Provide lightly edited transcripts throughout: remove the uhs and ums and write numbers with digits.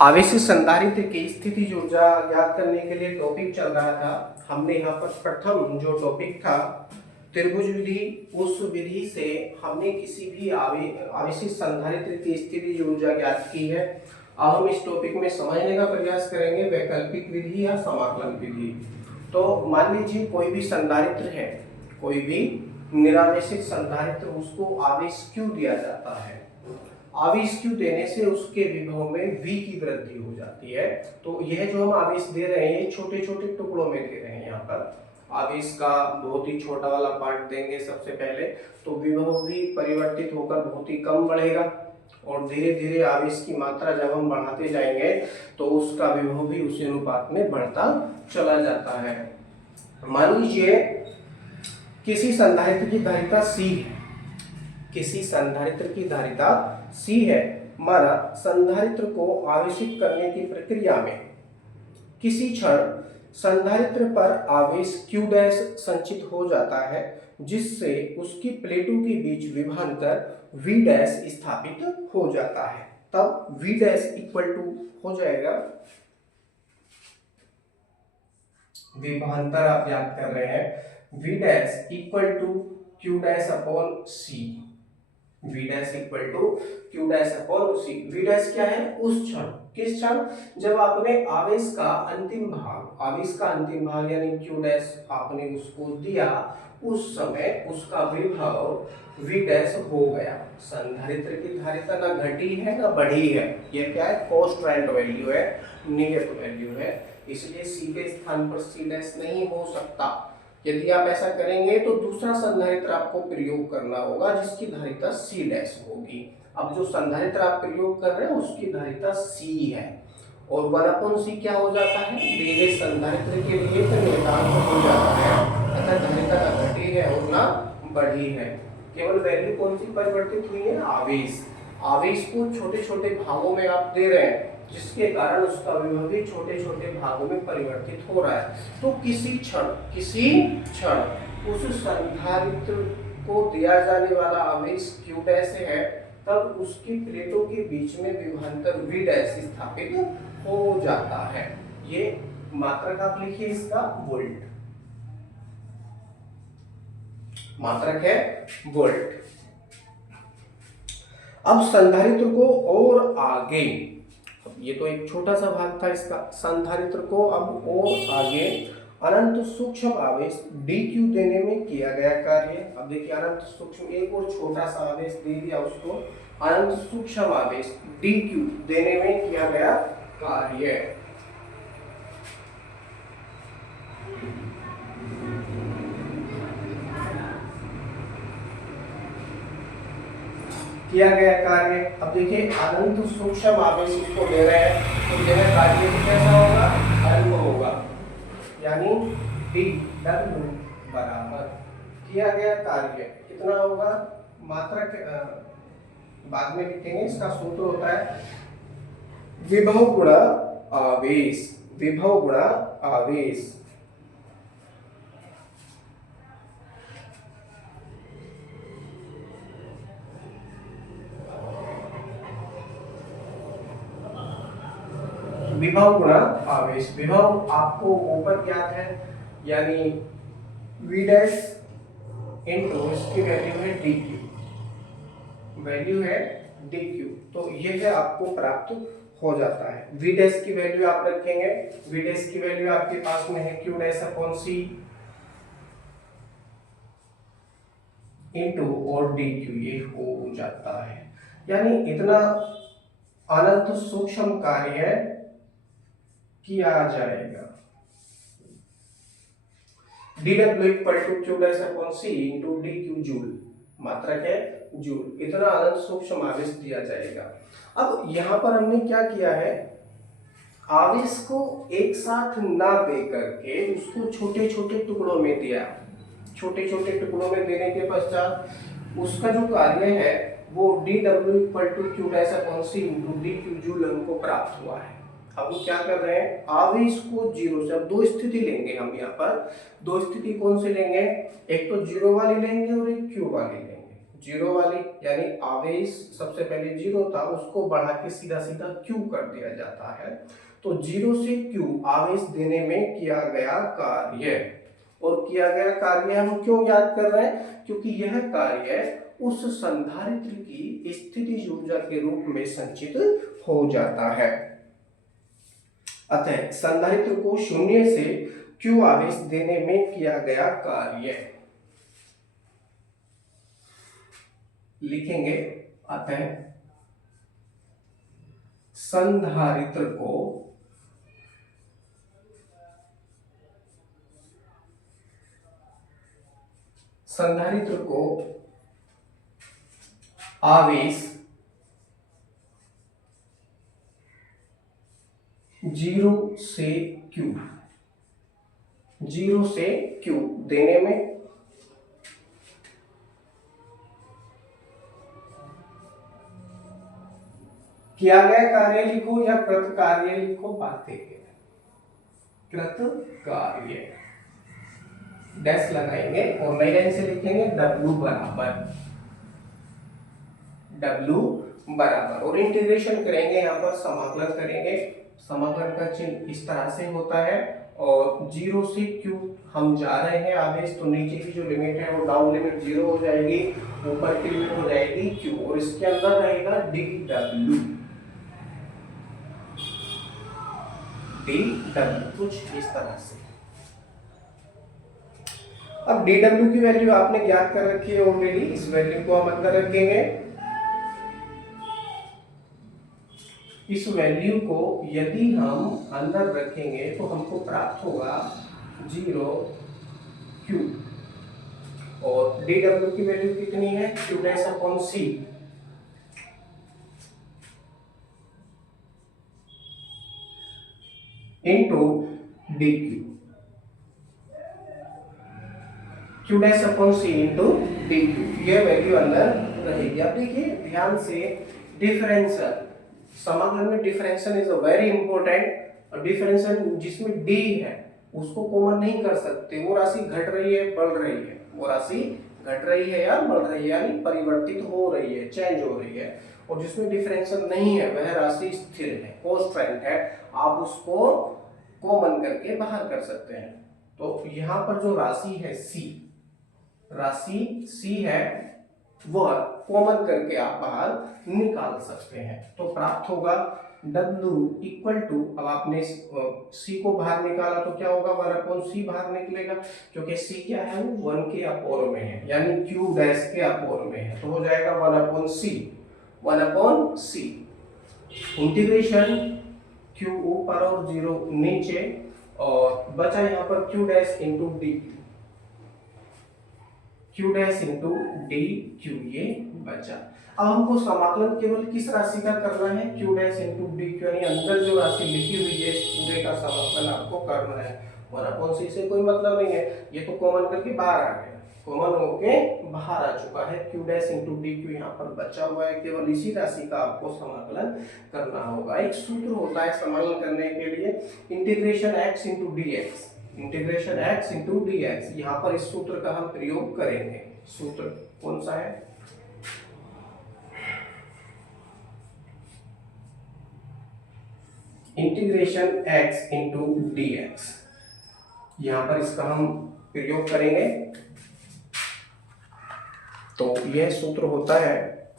आवेशित संधारित्र की स्थितिज ऊर्जा ज्ञात करने के लिए टॉपिक चल रहा था। हमने यहाँ पर प्रथम जो टॉपिक था त्रिभुज विधि, उस विधि से हमने किसी भी आवेशित संधारित्र की स्थितिज ऊर्जा ज्ञात की है। अब हम इस टॉपिक में समझने का प्रयास करेंगे वैकल्पिक विधि या समाकलन विधि। तो मान लीजिए कोई भी संधारित्र है, कोई भी निरावेशित संधारित्र, उसको आवेश Q दिया जाता है। आवेश Q देने से उसके विभव में V की वृद्धि हो जाती है। तो यह जो हम आवेश दे रहे हैं ये छोटे छोटे टुकड़ों में दे रहे हैं। यहाँ पर आवेश का बहुत ही छोटा वाला पार्ट देंगे सबसे पहले, तो विभव भी परिवर्तित होकर बहुत ही कम बढ़ेगा और धीरे धीरे आवेश की मात्रा जब हम बढ़ाते जाएंगे तो उसका विभव भी उसी अनुपात में बढ़ता चला जाता है। मान लीजिए किसी संधारित्र की धारिता C है, किसी संधारित्र की धारिता C है। माना संधारित्र को आवेशित करने की प्रक्रिया में किसी क्षण संधारित्र पर आवेश Q डैश संचित हो जाता है, जिससे उसकी प्लेटों के बीच विभवांतर V डैश स्थापित हो जाता है। तब V डैश इक्वल टू हो जाएगा, विभवांतर आप याद कर रहे हैं, V dash equal to Q dash upon C। V dash equal to Q dash upon C। V dash क्या है? उस क्षण, किस क्षण? जब आपने आवेश का अंतिम भाग यानी Q डैश आपने उसको दिया, उस समय उसका विभव V डैश हो गया। संधारित्र की धारिता ना घटी है ना बढ़ी है, ये क्या है? कांस्टेंट वैल्यू है, नियत वैल्यू है, इसलिए C के स्थान पर C डैश नहीं हो सकता। यदि आप ऐसा करेंगे तो दूसरा संधारित्र आपको प्रयोग करना होगा जिसकी धारिता C डैश होगी। अब जो संधारित्र आप प्रयोग कर रहे हैं उसकी धारिता C है और 1/C क्या हो जाता है? दिए गए संधारित्र के लिए तो नियतांक हो जाता है, अतः धारिता ना घटी है और ना बढ़ी है। केवल वैल्यू कौन सी परिवर्तित हुई है? आवेश। आवेश को छोटे छोटे भागों में आप दे रहे हैं, जिसके कारण उसका विभव भी छोटे छोटे भागों में परिवर्तित हो रहा है। तो किसी क्षण उस संधारित्र को दिया जाने वाला आवेश Q डैश है, तब उसकी प्लेटों के बीच में विभवांतर V डैश स्थापित हो जाता है। ये मात्रक आप लिखिए, इसका वोल्ट, मात्रक है वोल्ट। अब संधारित्र को और आगे, ये तो एक छोटा सा भाग था इसका, संधारित्र को अब और आगे अनंत सूक्ष्म आवेश dq देने में किया गया कार्य। अब देखिए अनंत सूक्ष्म, एक और छोटा सा आवेश दे दिया उसको, अनंत सूक्ष्म आवेश dq देने में किया गया कार्य। अब देखिए अनंत सूक्ष्म आवेश इसको दे रहे हैं, तो यह कार्य कैसा होगा? अनंत होगा, यानी dw बराबर किया गया कार्य कितना होगा? मात्रक बाद में लिखेंगे, इसका सूत्र होता है विभव गुणा आवेश, विभव गुणा आवेश। विभव गुणा आवेश। विभव आपको ऊपर ज्ञात है, यानी V डैश इंटू इसकी वैल्यू है dq, वैल्यू है dq, तो यह आपको प्राप्त हो जाता है। V डैश की वैल्यू आप रखेंगे, V डैश की वैल्यू आपके पास में है Q dash upon C into और dq, ये हो जाता है। यानी इतना अनंत सूक्ष्म कार्य किया जाएगा। dw equal to Q dash upon C into dq joule, मात्रक है जूल। इतना अनंत सूक्ष्म आवेश दिया जाएगा। अब यहाँ पर हमने क्या किया है? आवेश को एक साथ ना दे करके उसको छोटे छोटे टुकड़ों में दिया। छोटे छोटे टुकड़ों में देने के पश्चात उसका जो कार्य है वो dw equal to Q dash upon C into dq joule हमको प्राप्त हुआ है। अब हम क्या कर रहे हैं? आवेश को जीरो से, अब दो स्थिति लेंगे हम यहाँ पर, दो स्थिति कौन से लेंगे? एक तो जीरो वाली लेंगे और एक Q वाली लेंगे। जीरो वाली यानी आवेश सबसे पहले जीरो था, उसको बढ़ा के सीधा सीधा क्यू कर दिया जाता है। तो जीरो से क्यू आवेश देने में किया गया कार्य, और किया गया कार्य हम क्यों याद कर रहे हैं, क्योंकि यह कार्य उस संधारित्र की स्थितिज ऊर्जा के रूप में संचित हो जाता है। अतः संधारित्र को शून्य से क्यू आवेश देने में किया गया कार्य लिखेंगे। अतः संधारित्र को आवेश जीरो से क्यू देने में किया गया कार्य लिखो या कृत कार्य लिखो, बात है कृत कार्य डैश लगाएंगे और नई लाइन से लिखेंगे W बराबर और इंटीग्रेशन करेंगे, यहाँ पर समाकलन करेंगे। समाकलन का चिन्ह इस तरह से होता है और जीरो से क्यू हम जा रहे हैं आवेश, तो नीचे की जो लिमिट है वो डाउन लिमिट जीरो हो जाएगी, ऊपर की लिमिट हो जाएगी क्यू, और इसके अंदर रहेगा DW कुछ इस तरह से। अब DW की वैल्यू आपने ज्ञात कर रखी है ऑलरेडी, इस वैल्यू को हम अंदर रखेंगे। इस वैल्यू को यदि हम अंदर रखेंगे तो हमको प्राप्त होगा 0Q, और DW की वैल्यू कितनी है, Q dash upon C into DQ, Q dash upon C into DQ, ये वैल्यू अंदर रहेगी। अब देखिए ध्यान से, डिफरेंशियल समाकलन में डिफरेंशियल इज वेरी इंपॉर्टेंट। और डिफरेंशियल जिसमें D है उसको कॉमन नहीं कर सकते, वो राशि घट रही है बढ़ रही है, वो राशि घट रही है या बढ़ रही है, यानी परिवर्तित हो रही है, चेंज हो रही है। और जिसमें डिफरेंशियल नहीं है वह राशि स्थिर है, कांस्टेंट है, आप उसको कॉमन करके बाहर कर सकते हैं। तो यहाँ पर जो राशि है राशि C है वह कॉमन करके आप बाहर निकाल सकते हैं। तो प्राप्त होगा W इक्वल टू, अब आपने C को बाहर निकाला तो क्या होगा, 1/C बाहर निकलेगा, क्योंकि C क्या है वो 1 के अपोर में है, यानी Q डैश के अपोर में है, तो हो जाएगा 1/C इंटीग्रेशन Q ऊपर और 0 नीचे, और बचा यहाँ पर Q dash into DQ, Q dash into DQ ये बचा। अब हमको समाकलन केवल किस राशि का करना है, Q डैश इंटू DQ, यानी अंदर जो राशि लिखी हुई है इस पूरे का समाकलन आपको करना है। 1/C से कोई मतलब नहीं है, ये तो कॉमन करके बाहर आ गया, कॉमन होके बाहर आ चुका है। Q डैश इंटू DQ यहाँ पर बचा हुआ है, केवल इसी राशि का आपको समाकलन करना होगा। एक सूत्र होता है समाकलन करने के लिए, integration x into dx, integration x into dx, यहाँ पर इस सूत्र का हम प्रयोग करेंगे। सूत्र कौन सा है, इंटीग्रेशन x इंटू dx, यहाँ पर इसका हम प्रयोग करेंगे। तो यह सूत्र होता है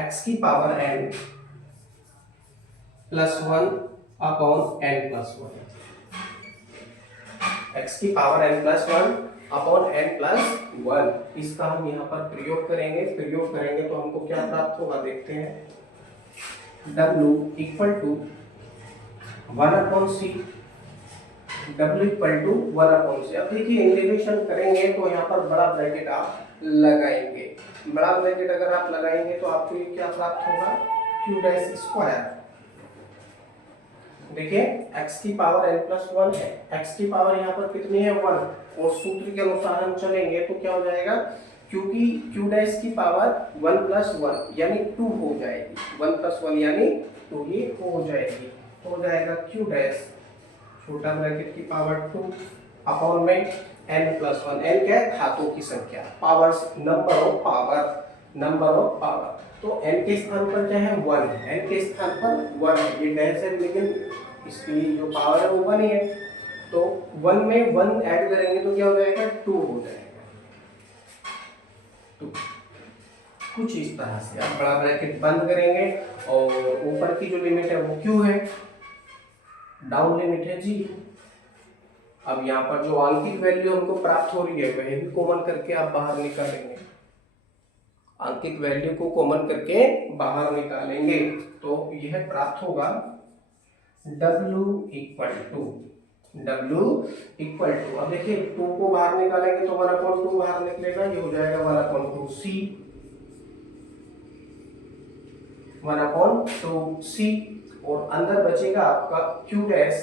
x की power n plus 1 upon n plus 1, x की power n plus 1 upon n plus 1, इसका हम यहाँ पर प्रयोग करेंगे तो हमको क्या प्राप्त होगा देखते हैं। W equal to 1/C, W equal to 1/C। अब देखिए इंटीग्रेशन करेंगे तो यहाँ पर बड़ा ब्रैकेट आप लगाएंगे, बड़ा ब्रैकेट अगर आप लगाएंगे तो आपको ये क्या प्राप्त होगा, Q डैश स्क्वायर। देखिए x की पावर n प्लस 1 है, x की पावर यहाँ पर कितनी है 1, और सूत्र के अनुसार हम चलेंगे तो क्या हो जाएगा, क्योंकि Q डैश की पावर 1 प्लस 1 यानी 2 हो जाएगी, 1 प्लस 1 यानी 2 ये हो जाएगी, तो हो जाएगा Q डैश छोटा ब्रैकेट की पावर 2 अपॉन में n+1। n क्या है? धातु की संख्या, पावर्स, नंबर ऑफ पावर। तो n के स्थान पर क्या है? 1 है। n के स्थान पर 1 है, ये डैश है, लेकिन इसकी जो पावर है वो 1 ही है। तो 1 में 1 ऐड करेंगे तो क्या हो जाएगा? 2 हो जाएगा। तो कुछ इस तरह से आप बड़ा ब्रैकेट बंद करेंगे और ऊपर की जो लिमिट है वो q है, डाउन लिमिट है g। अब यहाँ पर जो अंकित वैल्यू हमको प्राप्त हो रही है वह भी कॉमन करके आप बाहर निकालेंगे, अंकित वैल्यू को कॉमन करके बाहर निकालेंगे तो यह प्राप्त होगा W इक्वल टू, अब देखिए 2 को बाहर निकालेंगे तो 1/2 बाहर निकलेगा, ये हो जाएगा 1/2C और अंदर बचेगा आपका Q डैश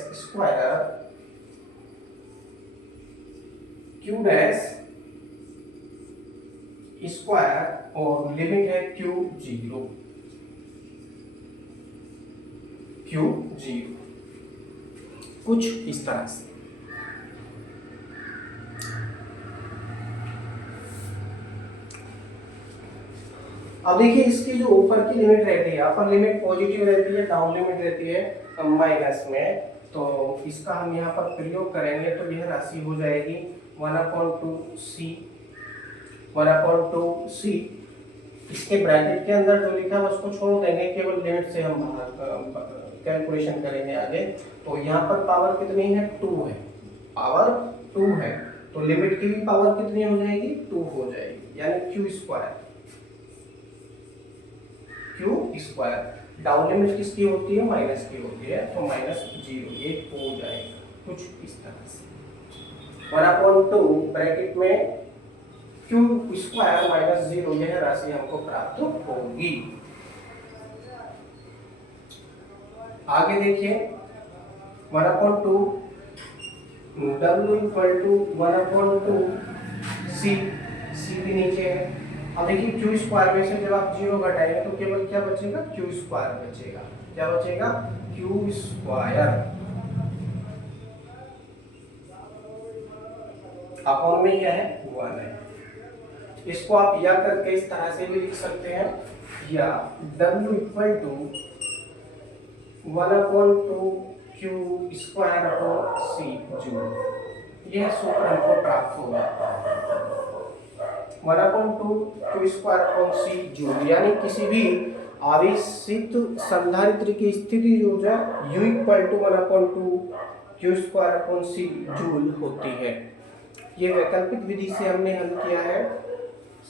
स्क्वायर और लिमिट है Q0, कुछ इस तरह से। अब देखिए इसकी जो ऊपर की लिमिट रहती है, अपर लिमिट पॉजिटिव रहती है, डाउन लिमिट रहती है माइनस में, तो इसका हम यहाँ पर प्रयोग करेंगे तो यह राशि हो जाएगी 1/2C। इसके ब्रैकेट के अंदर जो लिखा है उसको छोड़ देंगे, केवल लिमिट से हम कैलकुलेशन करेंगे आगे। तो यहाँ पर पावर कितनी है? 2 है, पावर 2 है, तो लिमिट की भी पावर कितनी हो जाएगी? 2 हो जाएगी, यानी Q स्क्वायर। डाउन लिमिट किसकी होती है? माइनस की होती है, तो -0 ये हो जाएगा, कुछ इस तरह से। 1/2 ब्रैकेट में Q स्क्वायर -0 यह राशि हमको प्राप्त होगी। आगे देखिए 1/2 W इक्वल टू 1/2 C भी नीचे है। अब देखिए Q स्क्वायर में से जब आप 0 घटाएंगे तो केवल क्या बचेगा? Q स्क्वायर बचेगा। क्या बचेगा? Q स्क्वायर अपॉन में क्या है? 1 है। इसको आप या करके इस तरह से भी लिख सकते हैं, या W equal to 1/2 Q square upon C joule. यह सूत्र हमको प्राप्त होगा 1/2 Q square upon C joule, यानी किसी भी आवेशित संधारित्र की स्थिति ऊर्जा U equal to 1/2 Q square upon C joule होती है। ये वैकल्पिक विधि से हमने हल किया है,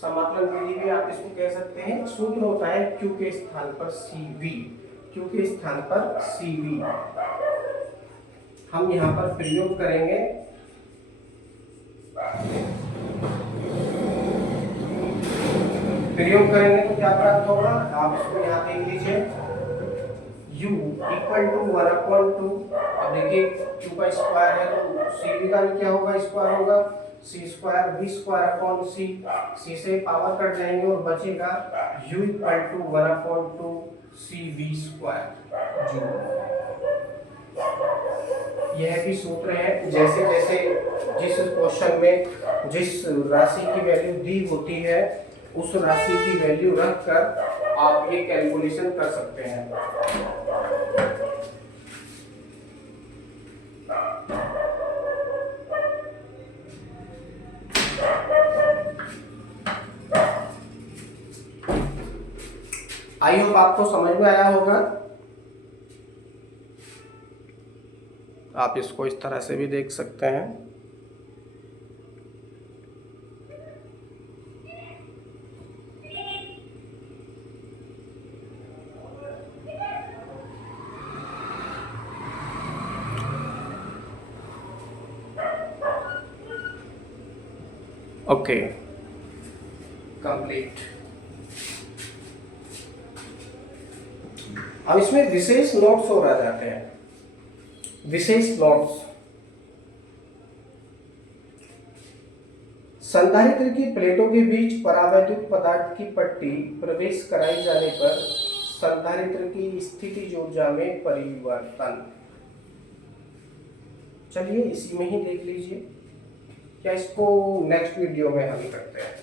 समाकलन विधि भी आप इसको कह सकते हैं। सूत्र होता है Q के स्थान पर CV, हम यहाँ पर प्रयोग करेंगे। तो क्या प्राप्त होगा? आप इसको यहाँ देख लीजिए, U इक्वल टू 1/2, अब देखिए Q का स्क्वायर है तो CV का भी क्या होगा? स्क्वायर होगा, C square V square upon C से पावर कट जाएंगे और बचेगा U equal to 1/2 CV square joule. यह भी सूत्र है। जैसे जैसे जिस क्वेश्चन में जिस राशि की वैल्यू दी होती है उस राशि की वैल्यू रखकर आप ये कैलकुलेशन कर सकते हैं। आई होप आपको समझ में आया होगा। आप इसको इस तरह से भी देख सकते हैं। Okay, complete. अब इसमें विशेष नोट्स और आ जाते हैं। विशेष नोट्स, संधारित्र की प्लेटों के बीच परावैद्युत पदार्थ की पट्टी प्रवेश कराई जाने पर संधारित्र की स्थितिज ऊर्जा में परिवर्तन। चलिए इसी में ही देख लीजिए। या इसको नेक्स्ट वीडियो में हल करते हैं।